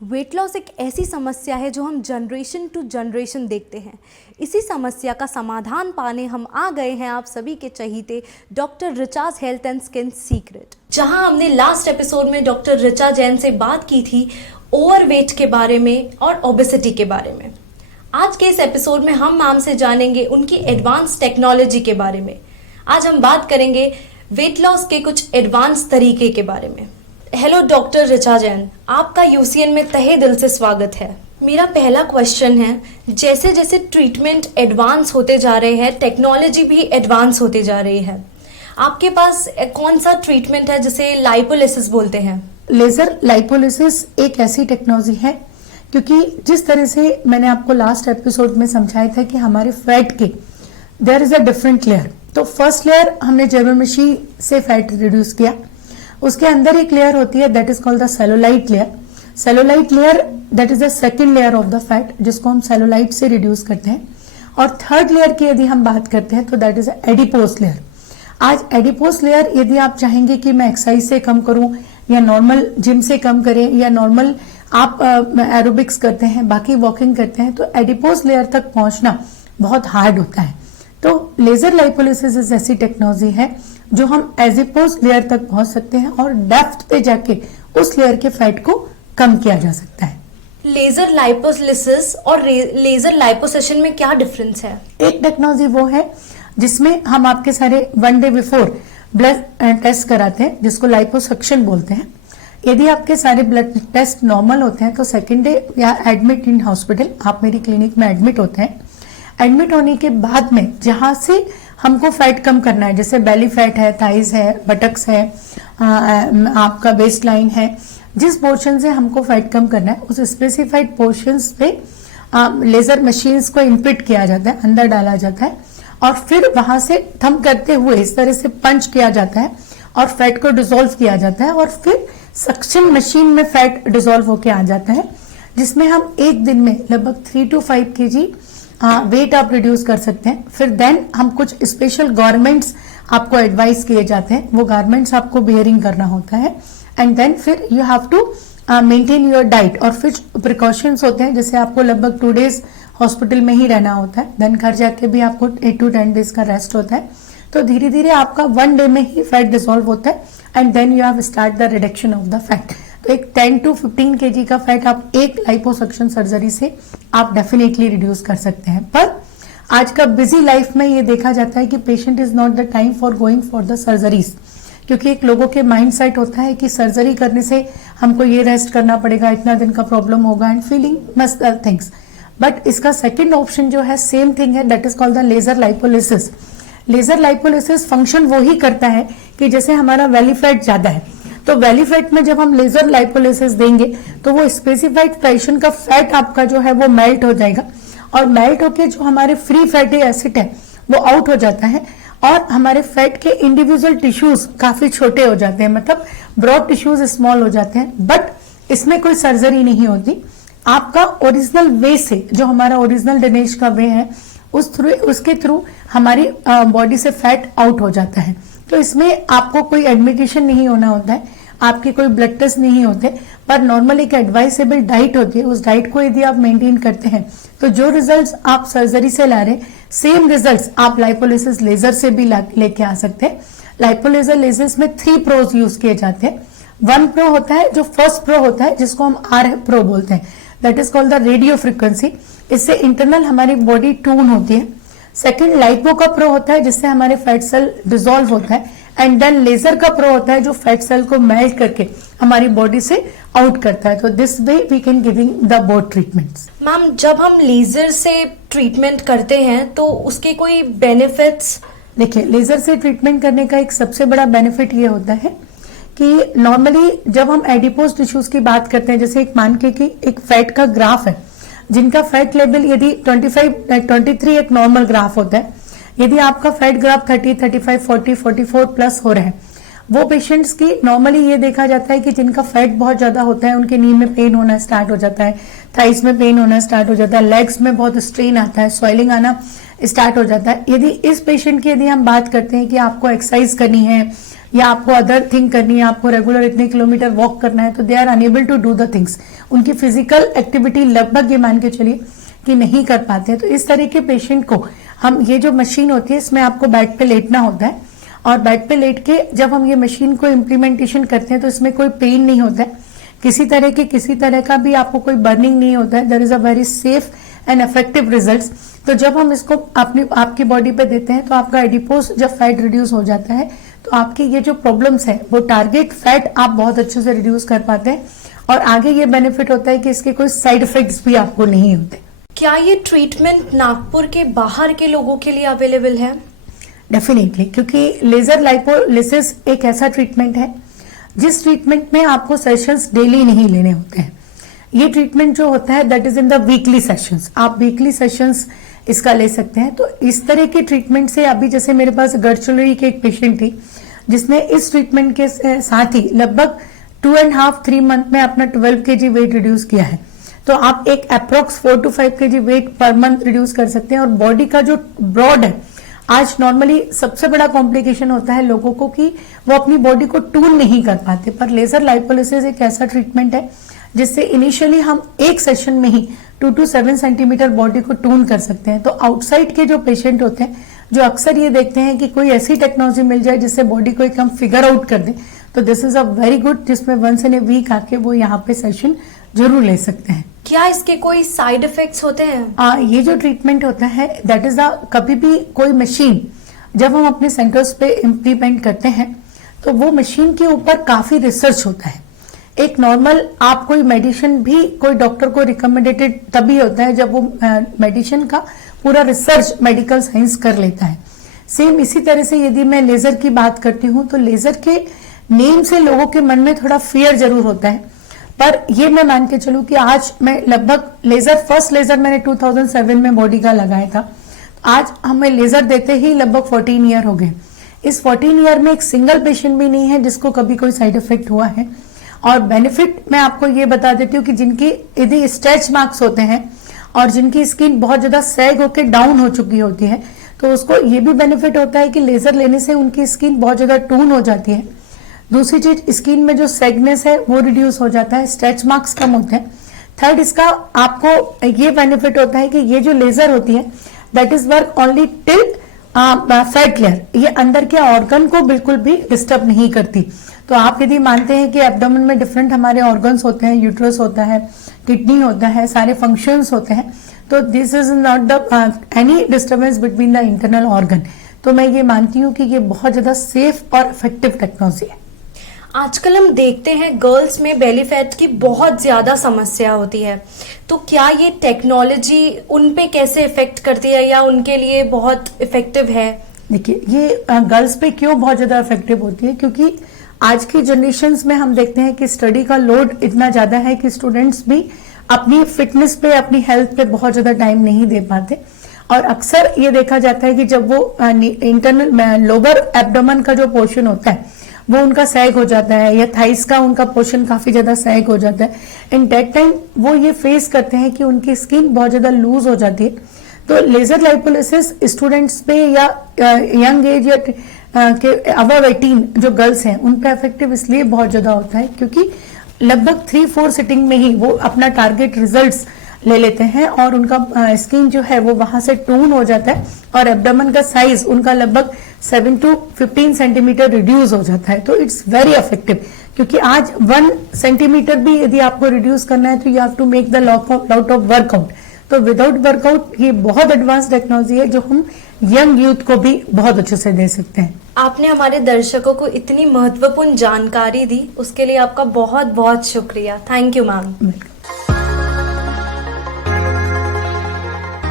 Weight loss एक ऐसी समस्या है जो हम जनरेशन टू जनरेशन देखते हैं। इसी समस्या का समाधान पाने हम आ गए हैं आप सभी के चहीते doctor Richa's health and skin secret, जहां हमने लास्ट एपिसोड में डॉक्टर रिचा जैन से बात की थी ओवरवेट के बारे में और ओबेसिटी के बारे में। आज के इस एपिसोड में हम मैम से जानेंगे उनकी एडवांस टेक्नोलॉजी के बारे में। आज हम बात करेंगे वेट लॉस के कुछ एडवांस तरीके के बारे में। हेलो डॉक्टर रिचा जैन, आपका यूसीएन में तहे दिल से स्वागत है। मेरा पहला क्वेश्चन है, जैसे जैसे ट्रीटमेंट एडवांस होते जा रहे हैं, टेक्नोलॉजी भी एडवांस होते जा रही है, आपके पास कौन सा ट्रीटमेंट है जिसे लाइपोलिसिस बोलते हैं? लेजर लाइपोलिसिस एक ऐसी टेक्नोलॉजी है क्योंकि जिस तरह से मैंने आपको लास्ट एपिसोड में समझाया था कि हमारे फैट के there is a different layer. तो फर्स्ट लेयर हमने जर्मोमेशी से फैट रिड्यूस किया, उसके अंदर एक लेयर होती है that is called the cellulite layer. Cellulite layer that is the second layer of the fat जिसको हम सेलुलाइट से रिड्यूस करते हैं। और थर्ड लेयर की यदि हम बात करते हैं तो दैट इज एडिपोस लेयर। आज एडिपोस लेयर यदि आप चाहेंगे कि मैं एक्सरसाइज से कम करूं या नॉर्मल जिम से कम करें या नॉर्मल आप एरोबिक्स करते हैं, बाकी वॉकिंग करते हैं, तो एडिपोस लेयर तक पहुंचना बहुत हार्ड होता है। तो लेजर लाइपोलिसिस ऐसी टेक्नोलॉजी है जो हम एडिपोस लेयर तक पहुंच सकते हैं और डेप्थ पे जाके उस लेयर के फैट को कम किया जा सकता है। लेजर लाइपोलिसिस और लेजर लाइपोसेशन में क्या डिफरेंस है? एक टेक्नोलॉजी वो है जिसमें हम आपके सारे 1 डे बिफोर ब्लड टेस्ट कराते हैं जिसको लाइपोसक्शन बोलते हैं। यदि आपके सारे ब्लड टेस्ट नॉर्मल होते हैं तो सेकेंड डे या एडमिट इन हॉस्पिटल आप मेरी क्लिनिक में एडमिट होते हैं। एडमिट होने के बाद में जहां से हमको फैट कम करना है, जैसे बेली फैट है, थाइज है, बटक्स है, आपका वेस्ट लाइन है, जिस पोर्शन से हमको फैट कम करना है उस स्पेसिफाइड पोर्शंस पे लेजर मशीन्स को इनपुट किया जाता है, अंदर डाला जाता है और फिर वहां से थंब करते हुए इस तरह से पंच किया जाता है और फैट को डिसॉल्व किया जाता है और फिर सक्शन मशीन में फैट डिसॉल्व होके आ जाता है, जिसमें हम एक दिन में लगभग 3 to 5 kg वेट आप रिड्यूस कर सकते हैं। फिर देन हम कुछ स्पेशल गारमेंट्स आपको एडवाइस किए जाते हैं, वो गारमेंट्स आपको बियरिंग करना होता है एंड देन फिर you have to maintain your diet और फिर प्रिकॉशंस होते हैं, जैसे आपको लगभग 2 days हॉस्पिटल में ही रहना होता है, देन घर जाके भी आपको 8 to 10 days का रेस्ट होता है। तो धीरे धीरे आपका 1 day में ही फैट डिसॉल्व होता है and then you have start the reduction of the fat. तो एक 10 to 15 kg का फैट आप एक लाइपोसक्शन सर्जरी से आप डेफिनेटली रिड्यूस कर सकते हैं। पर आज का बिजी लाइफ में ये देखा जाता है कि patient is not the time for going for the surgeries, क्योंकि एक लोगों के माइंड सेट होता है कि सर्जरी करने से हमको ये रेस्ट करना पड़ेगा, इतना दिन का प्रॉब्लम होगा and feeling must things. But इसका सेकेंड ऑप्शन जो है सेम थिंग है, that is called the laser lipolysis. Laser lipolysis function वो ही करता है कि जैसे हमारा वेली फैट ज्यादा है तो वेली फैट में जब हम लेजर लाइपोलिसिस देंगे तो वो स्पेसिफाइड फ्रैक्शन का फैट आपका जो है वो मेल्ट हो जाएगा और मेल्ट होके जो हमारे फ्री फैटी एसिड है वो आउट हो जाता है और हमारे फैट के इंडिविजुअल टिश्यूज काफी छोटे हो जाते हैं, मतलब ब्रॉड टिश्यूज स्मॉल हो जाते हैं। बट इसमें कोई सर्जरी नहीं होती, आपका ओरिजिनल वे से जो हमारा ओरिजिनल ड्रेनेज का वे है उसके थ्रू हमारी बॉडी से फैट आउट हो जाता है। तो इसमें आपको कोई एडमिटेशन नहीं होना होता है, आपके कोई ब्लड टेस्ट नहीं होते, पर नॉर्मल एक एडवाइसेबल डाइट होती है, उस डाइट को यदि आप मेंटेन करते हैं तो जो रिजल्ट्स आप सर्जरी से ला रहे सेम रिजल्ट्स आप लाइपोलिसिस लेजर से भी लेके आ सकते हैं। लाइपोलेजर लेजर्स में 3 प्रोज यूज किए जाते हैं। 1 प्रो होता है जो फर्स्ट प्रो होता है जिसको हम आर प्रो बोलते हैं, that is called the radio frequency. इससे इंटरनल हमारी बॉडी ट्यून होती है। सेकंड लाइपो का प्रो होता है जिससे हमारे फैट सेल डिसॉल्व होता है एंड देन लेजर का प्रो होता है जो फैट सेल को मेल्ट करके हमारी बॉडी से आउट करता है। तो this way we can giving the both treatments. Ma'am, जब हम लेजर से ट्रीटमेंट करते हैं तो उसके कोई बेनिफिट्स? देखिए, लेजर से ट्रीटमेंट करने का एक सबसे बड़ा बेनिफिट ये होता है कि नॉर्मली जब हम एडिपोज टिश्यूज की बात करते हैं, जैसे एक मान के कि एक फैट का ग्राफ है जिनका फैट लेवल यदि 23 एक नॉर्मल ग्राफ होता है, यदि आपका फैट ग्राफ 30, 35, 40, 44 प्लस हो रहा है, वो पेशेंट्स की नॉर्मली ये देखा जाता है कि जिनका फैट बहुत ज्यादा होता है उनके नी में पेन होना स्टार्ट हो जाता है, थाइस में पेन होना स्टार्ट हो जाता है, लेग्स में बहुत स्ट्रेन आता है, स्वेलिंग आना स्टार्ट हो जाता है। यदि इस पेशेंट की यदि हम बात करते हैं कि आपको एक्सरसाइज करनी है, या आपको अदर थिंग करनी है, आपको रेगुलर इतने किलोमीटर वॉक करना है, तो they are unable to do the things. उनकी फिजिकल एक्टिविटी लगभग ये मान के चलिए कि नहीं कर पाते हैं। तो इस तरह के पेशेंट को हम, ये जो मशीन होती है इसमें आपको बेड पे लेटना होता है और बेड पे लेट के जब हम ये मशीन को इम्प्लीमेंटेशन करते हैं तो इसमें कोई पेन नहीं होता है, किसी तरह का भी आपको कोई बर्निंग नहीं होता है। There is a very safe and effective results. तो जब हम इसको आपकी बॉडी पे देते हैं तो आपका एडिपोज जब फैट रिड्यूस हो जाता है तो आपकी ये जो प्रॉब्लम्स है वो टारगेट फैट आप बहुत अच्छे से रिड्यूस कर पाते हैं और आगे ये बेनिफिट होता है कि इसके कोई साइड इफेक्ट्स भी आपको नहीं होते। क्या ये ट्रीटमेंट नागपुर के बाहर के लोगों के लिए अवेलेबल है? डेफिनेटली, क्योंकि लेजर लाइपोलिसिस एक ऐसा ट्रीटमेंट है जिस ट्रीटमेंट में आपको सेशंस डेली नहीं लेने होते हैं। ये ट्रीटमेंट जो होता है that is in the weekly sessions, आप वीकली सेशंस इसका ले सकते हैं। तो इस तरह के ट्रीटमेंट से अभी जैसे मेरे पास गढ़चिरौली की एक पेशेंट थी जिसने इस ट्रीटमेंट के साथ ही लगभग 2.5-3 मंथ में अपना 12 kg वेट रिड्यूस किया है। तो आप एक अप्रोक्स 4 to 5 kg वेट पर मंथ रिड्यूस कर सकते हैं। और बॉडी का जो ब्रॉड है, आज नॉर्मली सबसे बड़ा कॉम्प्लिकेशन होता है लोगों को कि वो अपनी बॉडी को टून नहीं कर पाते, पर लेजर लाइपोलिसिस एक ऐसा ट्रीटमेंट है जिससे इनिशियली हम एक सेशन में ही 2 to 7 सेंटीमीटर बॉडी को टून कर सकते हैं। तो आउटसाइड के जो पेशेंट होते हैं जो अक्सर ये देखते हैं कि कोई ऐसी टेक्नोलॉजी मिल जाए जिससे बॉडी को एक हम फिगर आउट कर दें, तो this is a very good, जिसमें वंस इन ए वीक आके वो यहाँ पे सेशन जरूर ले सकते हैं। क्या इसके कोई साइड इफेक्ट्स होते हैं? ये जो ट्रीटमेंट होता है दैट इज कभी भी कोई मशीन जब हम अपने सेंटर्स पे इम्प्लीमेंट करते हैं तो वो मशीन के ऊपर काफी रिसर्च होता है। एक नॉर्मल आप कोई मेडिसिन भी कोई डॉक्टर को रिकमेंडेटेड तभी होता है जब वो मेडिसिन का पूरा रिसर्च मेडिकल साइंस कर लेता है। सेम इसी तरह से यदि मैं लेजर की बात करती हूँ तो लेजर के नेम से लोगों के मन में थोड़ा फियर जरूर होता है, पर ये मैं मान के चलूं कि आज मैं लगभग फर्स्ट लेजर मैंने 2007 में बॉडी का लगाया था। आज हमें लेजर देते ही लगभग 14 ईयर हो गए। इस 14 ईयर में एक सिंगल पेशेंट भी नहीं है जिसको कभी कोई साइड इफेक्ट हुआ है। और बेनिफिट मैं आपको ये बता देती हूँ कि जिनकी यदि स्ट्रेच मार्क्स होते हैं और जिनकी स्किन बहुत ज्यादा सैग होकर डाउन हो चुकी होती है तो उसको ये भी बेनिफिट होता है कि लेजर लेने से उनकी स्किन बहुत ज्यादा टून हो जाती है। दूसरी चीज, स्किन में जो सेगनेस है वो रिड्यूस हो जाता है, स्ट्रेच मार्क्स कम होते हैं। थर्ड, इसका आपको ये बेनिफिट होता है कि ये जो लेजर होती है that is work only till fat layer, ये अंदर के ऑर्गन को बिल्कुल भी डिस्टर्ब नहीं करती। तो आप यदि मानते हैं कि एब्डोमेन में डिफरेंट हमारे ऑर्गन्स होते हैं, यूट्रस होता है, किडनी होता है, सारे फंक्शंस होते हैं, तो this is not the any disturbance between the internal organ. तो मैं ये मानती हूँ कि ये बहुत ज्यादा सेफ और इफेक्टिव टेक्नोलॉजी है। आजकल हम देखते हैं गर्ल्स में बेली फैट की बहुत ज्यादा समस्या होती है, तो क्या ये टेक्नोलॉजी उन पे कैसे इफेक्ट करती है या उनके लिए बहुत इफेक्टिव है? देखिए, ये गर्ल्स पे क्यों बहुत ज्यादा इफेक्टिव होती है, क्योंकि आज की जनरेशन्स में हम देखते हैं कि स्टडी का लोड इतना ज्यादा है कि स्टूडेंट्स भी अपनी फिटनेस पे, अपनी हेल्थ पे बहुत ज्यादा टाइम नहीं दे पाते। और अक्सर ये देखा जाता है कि जब वो इंटरनल लोअर एब्डोमेन का जो पोर्शन होता है वो उनका सैग हो जाता है या थाइस का उनका पोर्शन काफी ज्यादा सैग हो जाता है, इन दैट टाइम वो ये फेस करते हैं कि उनकी स्किन बहुत ज्यादा लूज हो जाती है। तो लेजर लाइपोलिसिस स्टूडेंट्स पे या यंग एज या के अबव 18 जो गर्ल्स हैं उन पे इफेक्टिव इसलिए बहुत ज्यादा होता है क्योंकि लगभग 3-4 सिटिंग में ही वो अपना टारगेट रिजल्ट्स ले लेते हैं और उनका स्किन जो है वो वहां से टून हो जाता है और एब्डोमेन का साइज उनका लगभग 7 to 15 सेंटीमीटर रिड्यूस हो जाता है। तो इट्स वेरी इफेक्टिव, क्योंकि आज 1 सेंटीमीटर भी यदि आपको रिड्यूस करना है तो you have to make the lot of workout. तो विदाउट वर्कआउट ये बहुत एडवांस टेक्नोलॉजी है जो हम यंग यूथ को भी बहुत अच्छे से दे सकते हैं। आपने हमारे दर्शकों को इतनी महत्वपूर्ण जानकारी दी, उसके लिए आपका बहुत बहुत शुक्रिया। Thank you ma'am.